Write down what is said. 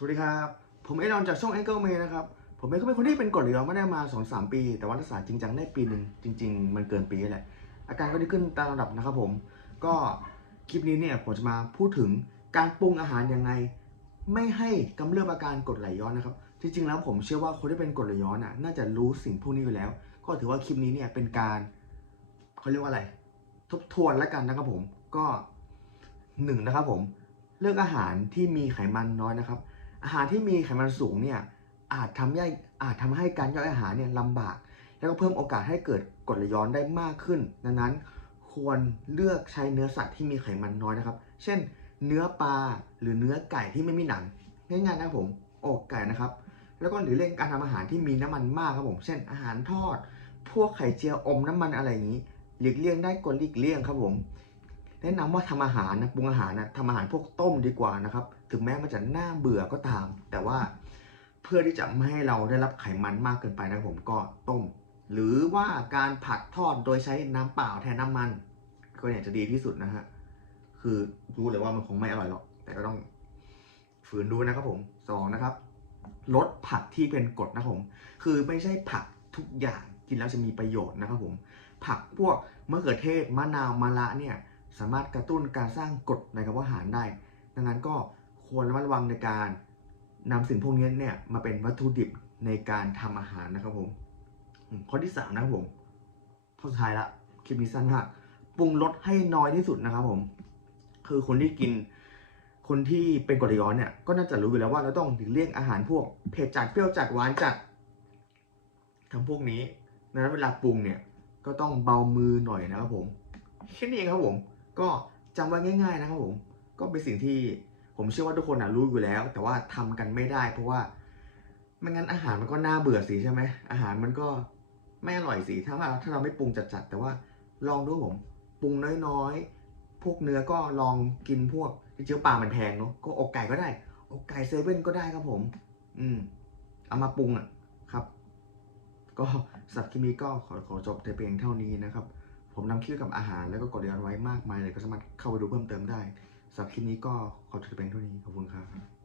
สวัสดีครับ ผมเอรอนจากช่อง Angle May นะครับ ผมเองก็เป็นคนที่เป็นกรดเหลืองมาได้มา 2-3 ปี แต่ว่ารักษาจริงจังได้ปีหนึ่งจริง ๆ มันเกินปีแหละ อาการก็ดีขึ้นตามลำดับนะครับผม ก็คลิปนี้เนี่ยผมจะมาพูดถึงการปรุงอาหารยังไง ไม่ให้กำเริบอาการกรดไหลย้อนนะครับ จริง ๆ แล้วผมเชื่อว่าคนที่เป็นกรดไหลย้อนน่ะน่าจะรู้สิ่งพวกนี้อยู่แล้ว ก็ถือว่าคลิปนี้เนี่ยเป็นการเขาเรียกว่าอะไร ทบทวนแล้วกันนะครับผม ก็หนึ่งนะครับผม เลือกอาหารที่มีไขมันน้อยนะครับ อาหารที่มีไขมันสูงเนี่ยอาจทำให้อาจทำให้การย่อยอาหารเนี่ยลำบาก แล้วก็เพิ่มโอกาสให้เกิดกรดไหลย้อนได้มากขึ้น ดังนั้นควรเลือกใช้เนื้อสัตว์ที่มีไขมันน้อยนะครับ เช่น เนื้อปลาหรือเนื้อไก่ที่ไม่มีหนังง่ายๆนะครับผมอกไก่นะครับ แล้วก็หรือเลี่ยงการทำอาหารที่มีน้ำมันมากครับผม เช่น อาหารทอด พวกไข่เจียวอมน้ำมันอะไรอย่างนี้ หลีกเลี่ยงได้ก็หลีกเลี่ยงครับผม แนะนำว่าทำอาหารนะปรุงอาหารนะทำอาหารพวกต้มดีกว่านะครับ ถึงแม้มันจะน่าเบื่อก็ตาม แต่ว่าเพื่อที่จะไม่ให้เราได้รับไขมันมากเกินไปนะผมก็ต้ม หรือว่าการผัดทอดโดยใช้น้ำเปล่าแทนน้ำมัน ก็เนี่ยจะดีที่สุดนะฮะคือรู้เลยว่ามันคงไม่อร่อยหรอก แต่ก็ต้องฝืนดูนะครับผมสองนะครับลดผักที่เป็นกรดนะผม คือไม่ใช่ผักทุกอย่างกินแล้วจะมีประโยชน์นะครับผม ผักพวกมะเขือเทศมะนาวมะระเนี่ย สามารถกระตุ้นการสร้างกรดในกระเพาะอาหารได้ ดังนั้นก็ควรระมัดระวังในการนำสิ่งพวกนี้เนี่ยมาเป็นวัตถุดิบในการทำอาหารนะครับผม ข้อที่สามนะครับผมข้อสุดท้ายละคลิปนี้สั้นมากปรุงรสให้น้อยที่สุดนะครับผม คือคนที่กิน คนที่เป็นกรดย้อนเนี่ยก็น่าจะรู้อยู่แล้วว่าเราต้องหลีกเลี่ยงอาหารพวกเผ็ดจัดเปรี้ยวจัดหวานจัดทั้งพวกนี้ดังนั้นเวลาปรุงเนี่ยก็ต้องเบามือหน่อยนะครับผมแค่นี้เองครับผม ก็จำไว้ง่าย ๆ นะครับผมก็เป็นสิ่งที่ผมเชื่อว่าทุกคนนะรู้อยู่แล้ว แต่ว่าทำกันไม่ได้เพราะว่าไม่งั้นอาหารมันก็น่าเบื่อสิใช่ไหมอาหารมันก็ไม่อร่อยสิถ้าว่าถ้าเราไม่ปรุงจัดๆแต่ว่าลองดูผมปรุงน้อยๆ พวกเนื้อก็ลองกินพวกจริงๆปลามันแพงเนาะก็อกไก่ก็ได้ อกไก่เซเว่นก็ได้ครับผม อืม เอามาปรุงอะครับ ก็สำหรับคลิปนี้ก็ขอขอจบแต่เพียงเท่านี้นะครับ ผมนำคลิปกับอาหารแล้วก็กดเรียนไว้มากมายเลยก็สามารถเข้าไปดูเพิ่มเติมได้สำหรับคลิปนี้ก็ขอจบเพียงเท่านี้ขอบคุณครับ